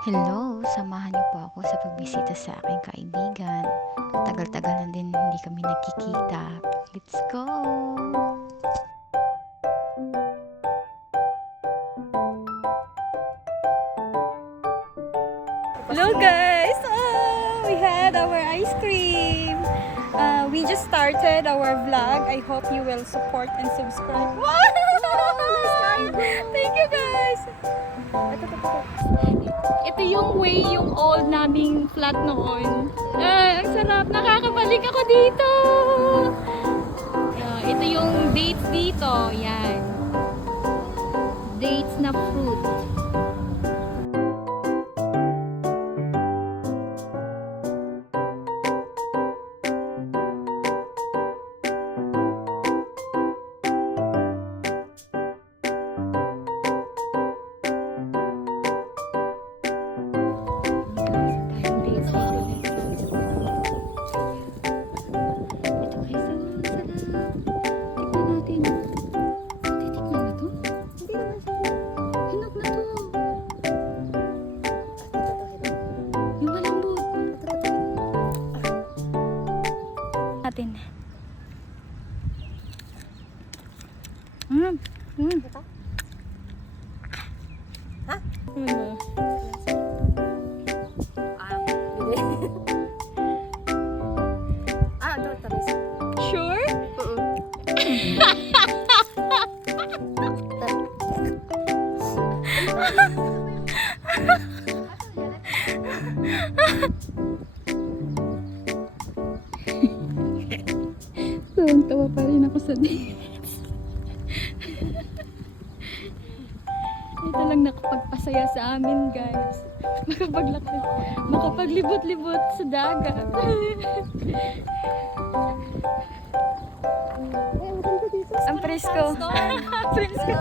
Hello, samahan niyo po ako sa pagbisita sa aking kaibigan. Tagal-tagal na din hindi kami nagkikita. Let's go! Hello guys! Oh, we had our ice cream. We just started our vlog. I hope you will support and subscribe. Wow! Thank you guys! Ito yung way, yung old naming flat noon. Ang sarap! Nakakabalik ako dito! Ito yung dates dito. Yan. Dates na fruit. Natin. Ha? Ano? Ito, tamis. Sure? Tawa pa rin ako sa dates. Ito lang nakapagpasaya sa amin, guys. Makapaglibot-libot sa dagat. Ang presko. Presko.